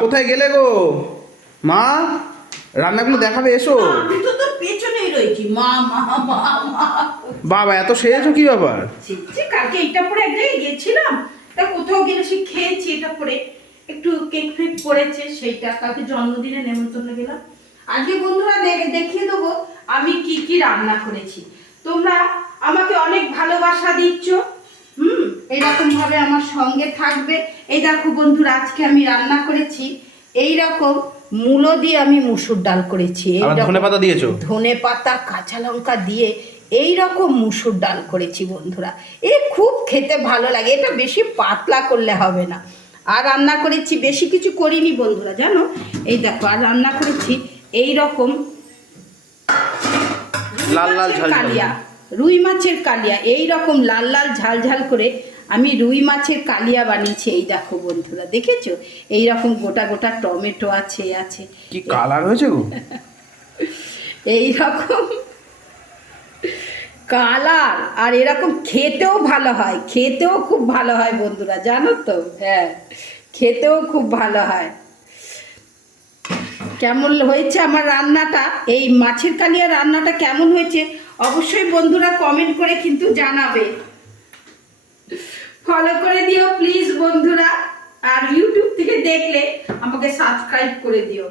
কোথায় গেলে গো মা? রান্নাগুলো দেখাবে, এসো। আমি তো তোর পেছনেই রয়েছি, মা মা মা মা। বাবা এত সেরেছো কি ব্যাপার? যে কালকে এটা পরে এক জায়গায় গেছিলাম, তা কোথাও গেলে সে খেয়েছি এটা পরে, একটু কেক ফেক পড়েছে, সেইটা কালকে জন্মদিনে নেমন্তন্ন গেলাম। আজকে বন্ধুরা দেখিয়ে দেবো আমি কি কি রান্না করেছি। তোমরা আমাকে অনেক ভালোবাসা দিচ্ছ, এইরকম ভাবে আমার সঙ্গে থাকবে। এই দেখো বন্ধুরা, আজকে আমি রান্না করেছি এই রকম মূলো দিয়ে আমি মুসুর ডাল করেছি। ধনেপাতা দিয়েছো? ধনেপাতা কাঁচা লঙ্কা দিয়ে এই রকম মুসুর ডাল করেছি বন্ধুরা। এ খুব খেতে ভালো লাগে, এটা বেশি পাতলা করলে হবে না। আর রান্না করেছি, বেশি কিছু করিনি বন্ধুরা জানো। এই দেখো, আর রান্না করেছি এই রকম লাল লাল ঝাল কালিয়া, রুই মাছের কালিয়া। এই রকম লাল লাল ঝাল ঝাল করে আমি রুই মাছের কালিয়া বানিয়েছি। এই দেখো বন্ধুরা, দেখেছো? এই রকম গোটা গোটা টমেটো আছে। কি কালার হয়েছে গো! এই রকম কালার, আর এরকম খেতেও ভালো হয়, খেতেও খুব ভালো হয় বন্ধুরা, জানো তো? হ্যাঁ, খেতেও খুব ভালো হয়। কেমন হয়েছে আমার রান্নাটা, এই মাছের কালিয়া রান্নাটা কেমন হয়েছে অবশ্যই বন্ধুরা কমেন্ট করে কিন্তু জানাবে। ফলো করে দিও প্লিজ বন্ধুরা, আর ইউটিউব থেকে দেখলে আমাকে সাবস্ক্রাইব করে দিও।